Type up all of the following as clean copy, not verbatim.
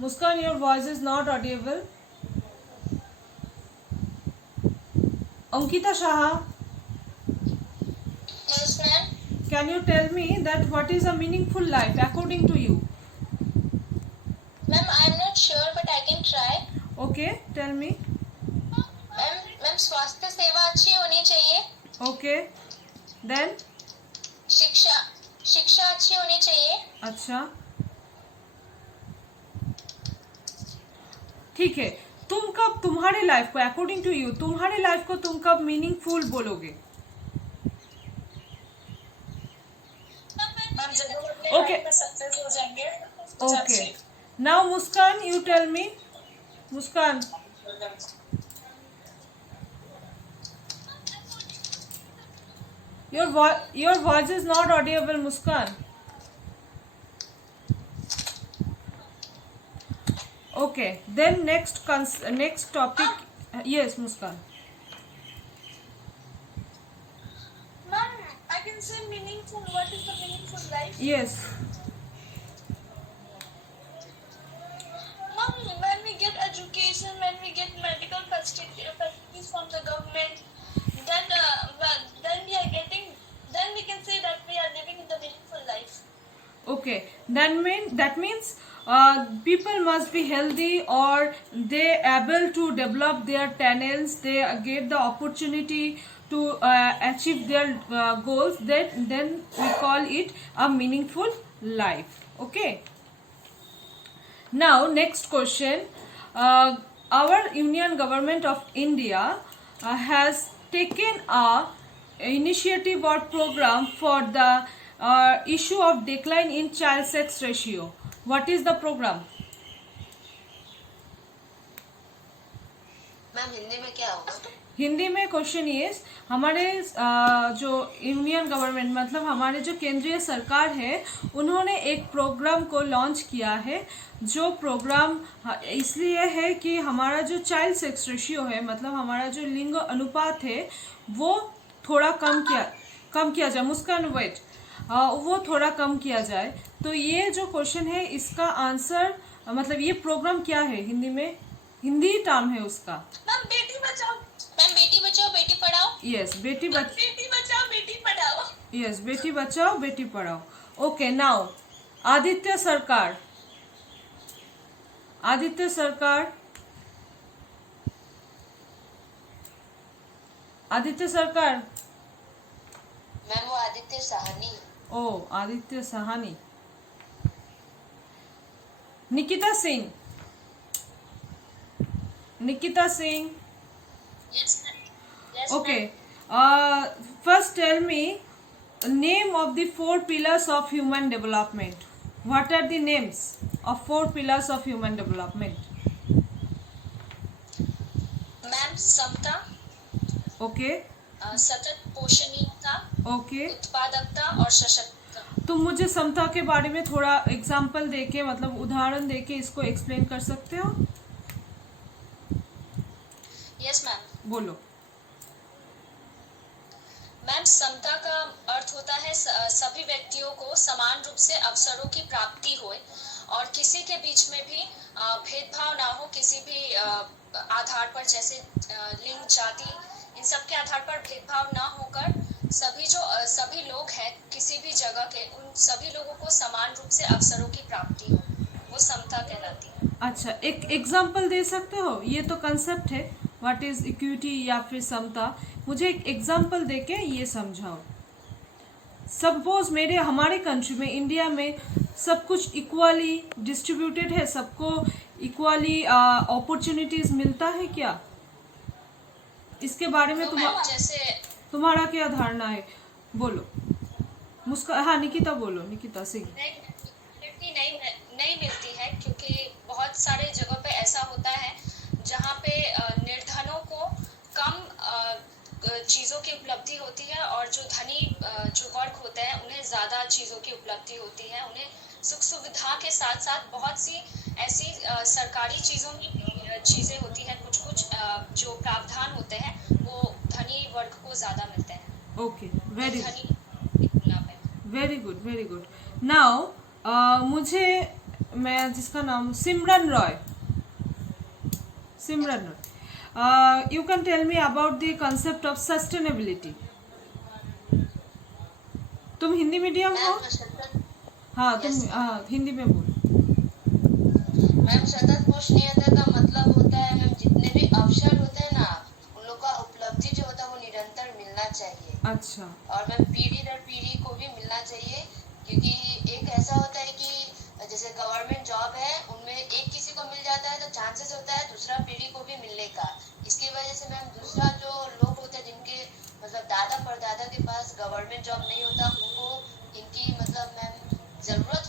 Muskan, your voice is not audible. Ankita Shah, Yes, ma'am. can you tell me that what is a meaningful life according to you? Ma'am, I'm not sure, but I can try. Okay, tell me. Ma'am स्वास्थ्य सेवा अच्छी होनी चाहिए. Okay, then? शिक्षा अच्छी होनी चाहिए. अच्छा, ठीक है. तुम कब तुम्हारे लाइफ को अकॉर्डिंग टू यू तुम्हारे लाइफ को तुम कब मीनिंगफुल बोलोगे? मैम जब हम अपने Okay. लाइफ में सक्सेस हो जाएंगे. Okay. Now Muskan, you tell me. Muskan. Your voice is not audible, Muskan. Okay. Then next topic. Yes, Muskan. Ma'am, I can say meaningful. What is the meaningful life? Yes. Ma'am, when we get education, when we get medical facilities from the government, then we can say that we are living in the meaningful life. Okay. That means people must be healthy, or they able to develop their talents. They get the opportunity to achieve their goals. Then we call it a meaningful life. Okay. Now next question. Our Union Government of India has taken a initiative or program for the issue of decline in child sex ratio. What is the program? Ma'am Hindi में क्या होगा? हिंदी में question ये हमारे जो union government मतलब हमारे जो केंद्रीय सरकार है उन्होंने एक प्रोग्राम को लॉन्च किया है. जो प्रोग्राम इसलिए है कि हमारा जो चाइल्ड सेक्स रेशियो है मतलब हमारा जो लिंग अनुपात है वो थोड़ा कम किया जाए. मुस्कान वेट, वो थोड़ा कम किया जाए. तो ये जो क्वेश्चन है इसका आंसर मतलब ये प्रोग्राम क्या है हिंदी में, हिंदी टर्म है उसका. Ma'am Beti Bachao. Ma'am Beti Bachao Beti Padhao. Yes, Beti Bachao Beti Padhao. Yes, Beti Bachao Beti Padhao. Okay. Now Aditya Sarkar ma'am वो आदित्य साहनी. ओ Aditya Sahani. Nikita Singh. Yes, Okay. First tell me name of the 4 pillars of human development. What are the names of 4 pillars of human development? Ma'am समता. Okay. सतत पोषणीयता. Okay. उत्पादकता और सशक्तता. तुम मुझे समता के बारे में थोड़ा एग्जाम्पल देके मतलब उदाहरण देके इसको एक्सप्लेन कर सकते हो? Yes ma'am. बोलो. मैम समता का अर्थ होता है सभी व्यक्तियों को समान रूप से अवसरों की प्राप्ति होए और किसी के बीच में भी भेदभाव ना हो किसी भी आधार पर, जैसे लिंग जाति इन सब के आधार पर भेदभाव ना होकर सभी लोग हैं किसी भी जगह के, उन सभी लोगों को समान रूप से अवसरों की प्राप्ति हो, वो समता कहलाती है. अच्छा, एक एग्जाम्पल दे सकते हो? ये तो कंसेप्ट है व्हाट इज इक्विटी या फिर समता. मुझे एक एग्जाम्पल देके ये समझाओ. सपोज हमारे कंट्री में इंडिया में सब कुछ इक्वली डिस्ट्रीब्यूटेड है, सबको इक्वली अपॉर्चुनिटीज मिलता है क्या? इसके बारे में तुम्हारा क्या धारणा है? बोलो. हाँ निकिता बोलो. निकिता सिंह. नहीं मिलती है क्योंकि बहुत सारे जगह पे ऐसा होता है जहाँ पे निर्धनों को कम चीज़ों की उपलब्धि होती है और जो धनी जो वर्ग होते हैं उन्हें ज़्यादा चीज़ों की उपलब्धि होती है. उन्हें सुख सुविधा के साथ साथ बहुत सी ऐसी सरकारी चीज़ों में चीज़ें होती हैं, कुछ जो प्रावधान होते हैं वो धनी वर्ग को ज़्यादा मिलते हैं. ओके, वेरी धनी की तुलना में. Very good. नाउ मुझे मैं जिसका नाम Simran Roy, Simran Roy, you can tell me about the concept of sustainability. तुम हिंदी मीडियम हो? हाँ तुम हिंदी में बोल। मैम सतत पुष्टनीयता का मतलब होता है मैम जितने भी अवसर होते हैं ना उन लोग का उपलब्धि जो होता है वो निरंतर मिलना चाहिए। अच्छा। और मैम पीढ़ी दर पीढ़ी को भी मिलना चाहिए, क्योंकि एक ऐसा होता है कि जैसे गवर्नमेंट जॉब है उनमें एक किसी को मिल जाता है तो चांसेस होता है दूसरा पीढ़ी को भी मिलने का। इसकी वजह से मैम दूसरा जो लोग होते हैं जिनके मतलब दादा परदादा के पास गवर्नमेंट जॉब नहीं होता उनको इनकी मतलब मैम जरूरत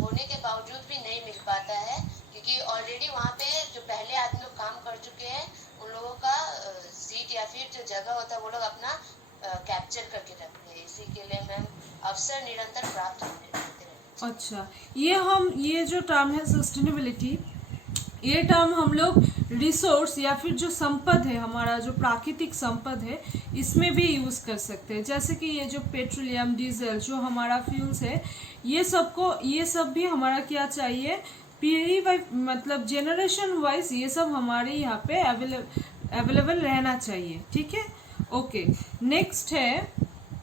होने के बावजूद भी नहीं मिल पाता है, क्योंकि ऑलरेडी वहाँ पे जो पहले आदमी लोग काम कर चुके हैं उन लोगों का सीट या फिर जो जगह होता है वो लोग अपना कैप्चर करके रखते हैं। इसी के लिए मैम अवसर निरंतर प्राप्त होते रहते हैं। अच्छा, ये जो टर्म है सस्टेनेबिलिटी, ये टर्म हम लोग रिसोर्स या फिर जो संपद है हमारा, जो प्राकृतिक संपद है, इसमें भी यूज़ कर सकते हैं। जैसे कि ये जो पेट्रोलियम, डीजल, जो हमारा फ्यूल्स है, ये सब भी हमारा क्या चाहिए, पीढ़ी वाइज मतलब जेनरेशन वाइज ये सब हमारे यहाँ पे अवेलेबल रहना चाहिए। ठीक है, ओके। नेक्स्ट है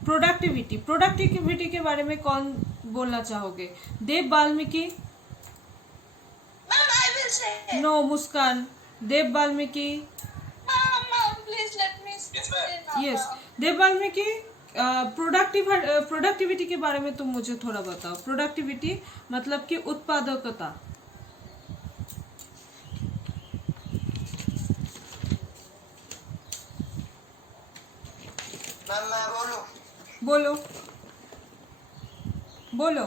प्रोडक्टिविटी। प्रोडक्टिविटी के बारे में कौन बोलना चाहोगे? Dev Valmiki? Ma'am, I will say. No, Muskan. Dev Valmiki? Ma'am, please let me say now. Yes, Dev Valmiki. Productivity के बारे में तुम मुझे थोड़ा बताओ। प्रोडक्टिविटी मतलब कि उत्पादकता। मैम मैं बोलूं? बोलो बोलो।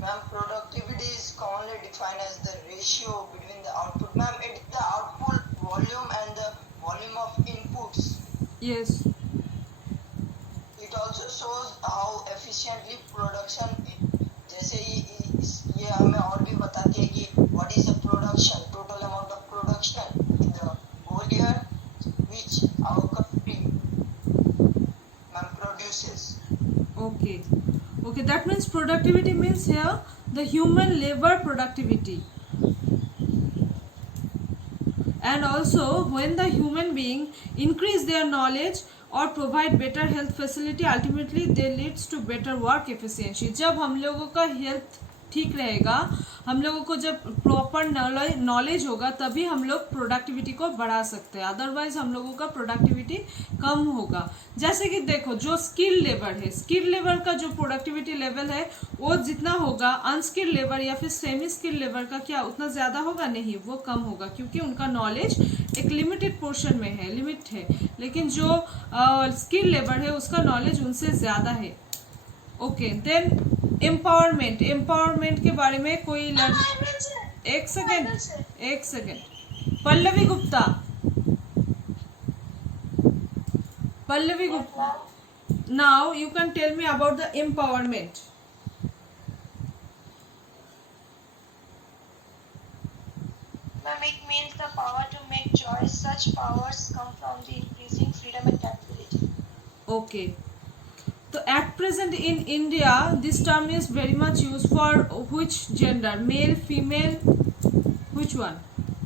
Ma'am, productivity is commonly defined as the ratio between the output. Ma'am, it's the output volume and the volume of inputs. Yes, It also shows how efficiently production. जैसे ये हमें और भी बताती है कि what is the production, total amount of production in the whole year which our country ma'am produces. okay, that means productivity means here the human labor productivity, and also when the human being increase their knowledge और provide better health facility, ultimately they leads to better work efficiency। जब हम लोगों का health ठीक रहेगा, हम लोगों को जब प्रॉपर नॉलेज होगा, तभी हम लोग प्रोडक्टिविटी को बढ़ा सकते हैं। अदरवाइज हम लोगों का प्रोडक्टिविटी कम होगा। जैसे कि देखो, जो स्किल लेबर है, स्किल लेबर का जो प्रोडक्टिविटी लेवल है वो जितना होगा, अनस्किल लेबर या फिर सेमी स्किल लेबर का क्या उतना ज़्यादा होगा? नहीं, वो कम होगा, क्योंकि उनका नॉलेज एक लिमिटेड पोर्शन में है, लिमिट है। लेकिन जो स्किल लेबर है उसका नॉलेज उनसे ज़्यादा है। ओके, देन एम्पावरमेंट के बारे में कोई एक second. Pallavi Gupta, now you can tell me about the empowerment. Ma'am, it means the power to make choice. Such powers come from the increasing freedom and capability. Okay. So at present in India, this term is very much used for which gender? Male, female, which one?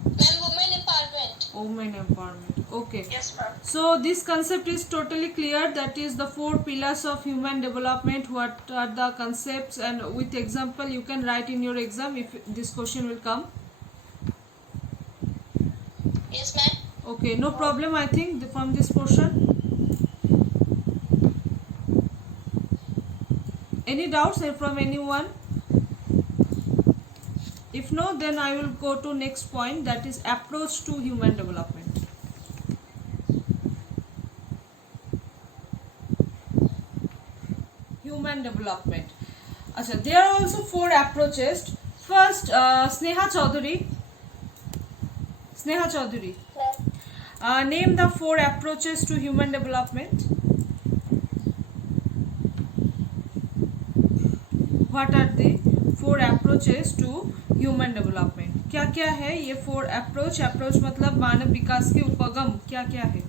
Ma'am, women empowerment. Women empowerment. Okay. Yes, ma'am. So this concept is totally clear. That is the 4 pillars of human development. What are the concepts? And with example, you can write in your exam if this question will come. Yes, ma'am. Okay, no problem. I think from this portion. Any doubts from anyone? If no, then I will go to next point, that is approach to human development. Human development. Achha, there are also 4 approaches. First, Sneha Chaudhary. Name the 4 approaches to human development. What are the 4 approaches to human development? क्या क्या है ये 4 approach? Approach मतलब मानव विकास के उपगम क्या क्या है?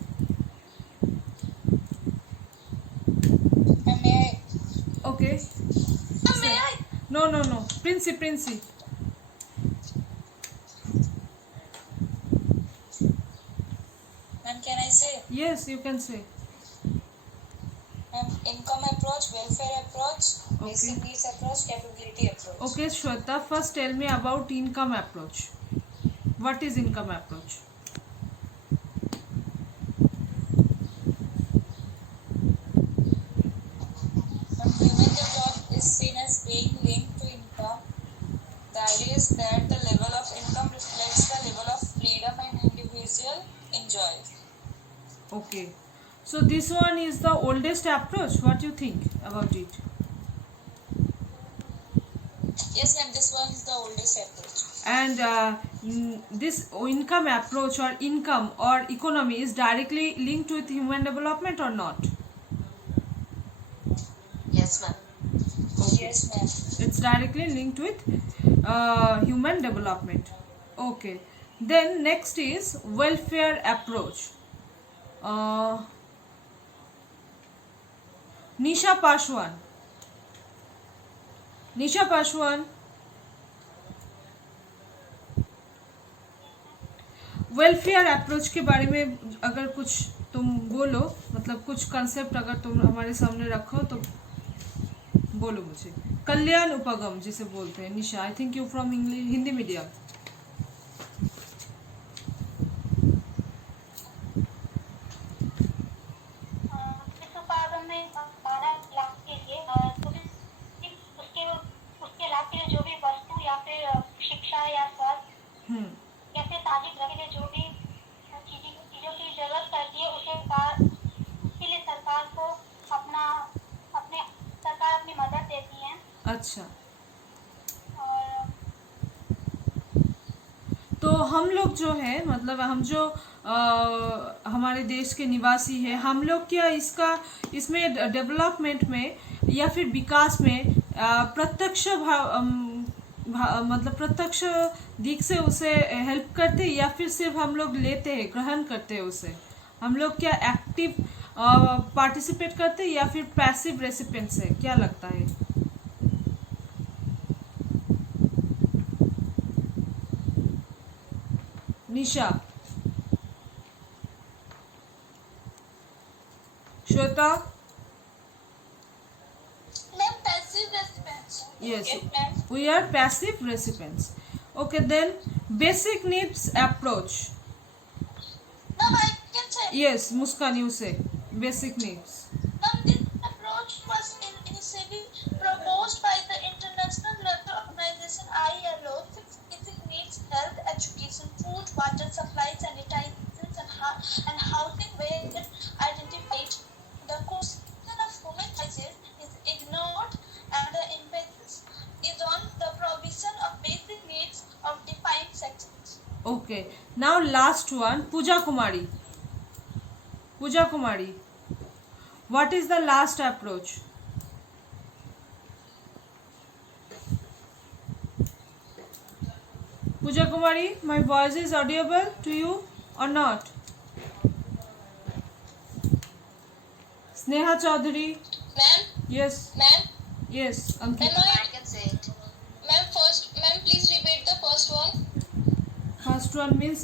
Okay. May I No, no, no. Princey. Ma'am, can I say? Yes, you can say. Income approach, welfare approach, Okay. basic needs approach, capability approach. Okay, Shweta, first tell me about income approach. What is income approach? Human development is seen as being linked to income. The idea is that the level of income reflects the level of freedom an individual enjoys. Okay. So this one is the oldest approach. What do you think about it? Yes, ma'am, this one is the oldest approach. And this income approach or income or economy is directly linked with human development or not? Yes, ma'am. Yes, ma'am. It's directly linked with human development. Okay. Then next is welfare approach. Nisha Pashwan. Welfare approach के बारे में अगर कुछ तुम बोलो, मतलब कुछ concept अगर तुम हमारे सामने रखो तो बोलो मुझे. कल्याण उपगम जिसे बोलते हैं. Nisha, I think you from English Hindi medium. इस उपागम में 12 लाख के लिए उसके लाभ के लिए जो भी वस्तु या फिर शिक्षा या स्वास्थ्य या फिर सामाजिक रखने जो भी चीजों की जरूरत पड़ती है उसके लिए सरकार को सरकार अपनी मदद देती है. अच्छा. और तो हम लोग जो है, मतलब हम जो हमारे देश के निवासी हैं, हम लोग क्या इसमें डेवलपमेंट में या फिर विकास में प्रत्यक्ष मतलब प्रत्यक्ष दिख से उसे हेल्प करते हैं या फिर सिर्फ हम लोग लेते हैं, ग्रहण करते हैं उसे? हम लोग क्या एक्टिव पार्टिसिपेट करते हैं या फिर पैसिव रेसिपिएंट्स है? क्या लगता है? निशा, Shweta. Ma'am, passive recipients. Yes, Yes, ma'am. we are passive recipients. Okay, then basic needs approach. Ma'am, I can say. Yes, Muskan, you say basic needs. Ma'am, this approach was initially proposed by the International Labour Organization (ILO). Basic needs: health, education, food, water supply, sanitization, and housing were identified. The question of human crisis is ignored, and the emphasis is on the provision of basic needs of defined sections. Okay, now last one, Pooja Kumari. What is the last approach? Pooja Kumari, my voice is audible to you or not? Sneha Chaudhary. Ma'am, Yes. ma'am, Yes, ma'am, Ankita. I can say it. ma'am, please repeat the first one. First one means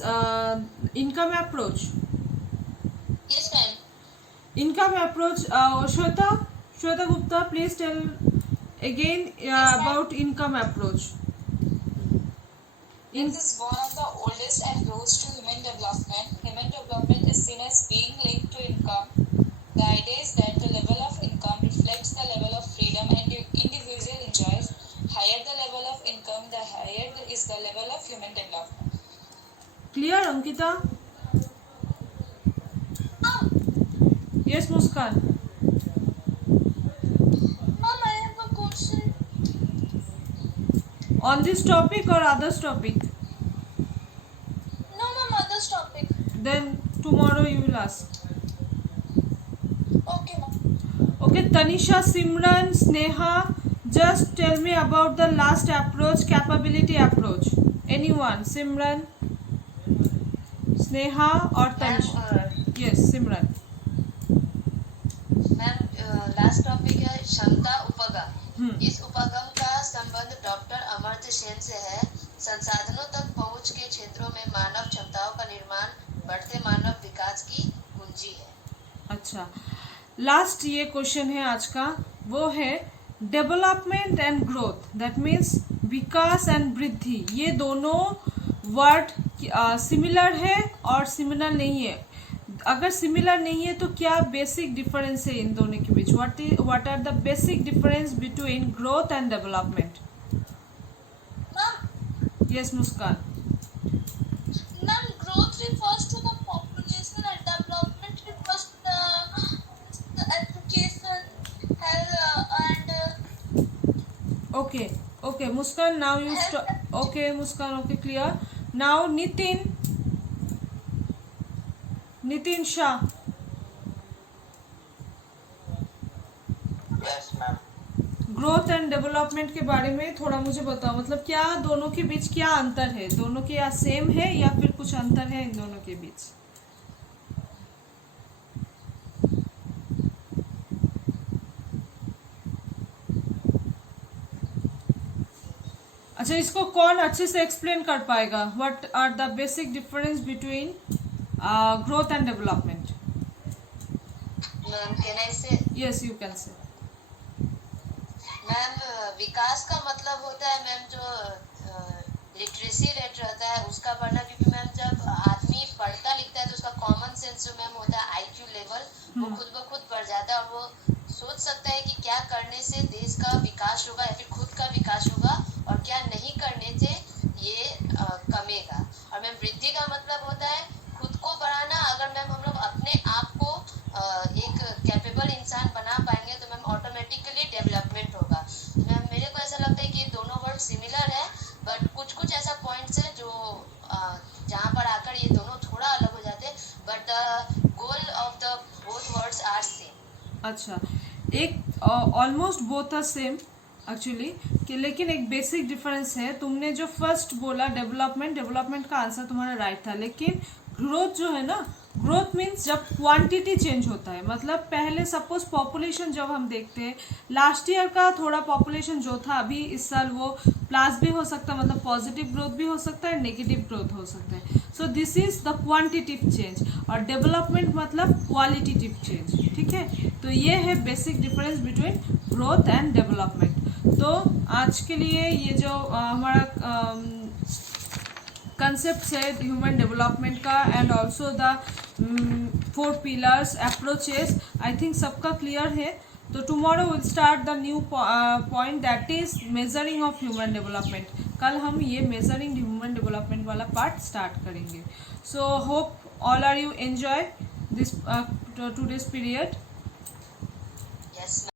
income approach. Yes, ma'am. Income approach. Shweta Gupta, please tell again about income approach. This is one of the oldest approach to human development. Human development is seen as being linked to income. The idea is that the level of income reflects the level of freedom an individual enjoys. Higher the level of income, the higher is the level of human development. Clear, Ankita? Yes, Muskan. Ma'am, I have a question. On this topic or others topic? No, ma'am, others topic. Then tomorrow you will ask. Okay, ma'am. Okay, Tanisha, Simran, Sneha, just tell me about the last approach, capability approach. Anyone? Simran, Sneha or Tanisha? Yes, Simran. Ma'am last topic है क्षमता उपगम. इस उपगम का संबंध chain से है। संसाधनों तक पहुंच के क्षेत्रों में मानव क्षमताओं का निर्माण बढ़ते मानव विकास की कुंजी है। अच्छा, लास्ट ये क्वेश्चन है आज का, वो है development and growth, that means Vikas and वृद्धि, ये दोनों वर्ड सिमिलर है और सिमिलर नहीं है। अगर सिमिलर नहीं है तो क्या बेसिक डिफरेंस है इन दोनों के बीच? What are the basic difference between growth and development? Yes Muskan. Ma'am, growth refers to the population and development refers to the education, health, and Okay, Muskan, now you stop. Okay, Muskan, okay, clear. Now Nitin Shah. Yes ma'am. Growth and development के बारे में थोड़ा मुझे बताओ, मतलब क्या दोनों के बीच क्या अंतर है? दोनों के या सेम है या फिर कुछ अंतर है इन दोनों के बीच? अच्छा, इसको कौन अच्छे से एक्सप्लेन कर पाएगा? What are the basic difference between growth and development? Ma'am can I say? Yes, you can say. Ma'am विकास का मतलब होता है मैम जो लिटरेसी रेट रहता है उसका बढ़ना, क्योंकि मैम जब आदमी पढ़ता लिखता है तो उसका कॉमन सेंस जो मैम होता है आईक्यू लेवल वो खुद ब खुद बढ़ जाता है और वो सोच सकता है कि क्या करने से देश का विकास होगा या फिर खुद का विकास होगा और क्या नहीं करने से ये कमेगा। और मैम वृद्धि का मतलब होता है खुद को बढ़ाना। अगर मैम हम लोग अपने आप को एक कैपेबल इंसान बना पाएंगे तो मैम ऑटोमेटिकली डेवलपमेंट होगा। मैम मेरे को ऐसा लगता है कि ये दोनों वर्ड सिमिलर है, बट कुछ कुछ ऐसा पॉइंट्स है जो जहाँ पर आकर ये दोनों थोड़ा अलग हो जाते हैं, but the goal of the both words are same. अच्छा, एक almost both are same actually, कि लेकिन एक बेसिक डिफरेंस है। तुमने जो फर्स्ट बोला डेवलपमेंट का आंसर तुम्हारा राइट था, लेकिन ग्रोथ जो है ना, ग्रोथ मीन्स जब क्वांटिटी चेंज होता है। मतलब पहले सपोज पॉपुलेशन जब हम देखते हैं, लास्ट ईयर का थोड़ा पॉपुलेशन जो था, अभी इस साल वो प्लस भी हो सकता है, मतलब पॉजिटिव ग्रोथ भी हो सकता है, नेगेटिव ग्रोथ हो सकता है। So this is the quantitative change, और डेवलपमेंट मतलब क्वालिटेटिव चेंज। ठीक है, तो ये है basic difference between growth and development. तो आज के लिए ये जो हमारा कंसेप्ट है ह्यूमन डेवलपमेंट का and also the 4 pillars approaches, I think सबका क्लियर है। तो tomorrow will start the new point, that is measuring of human development. कल हम ये मेजरिंग ह्यूमन डेवलपमेंट वाला पार्ट स्टार्ट करेंगे। So hope all are you enjoy this today's period. Yes.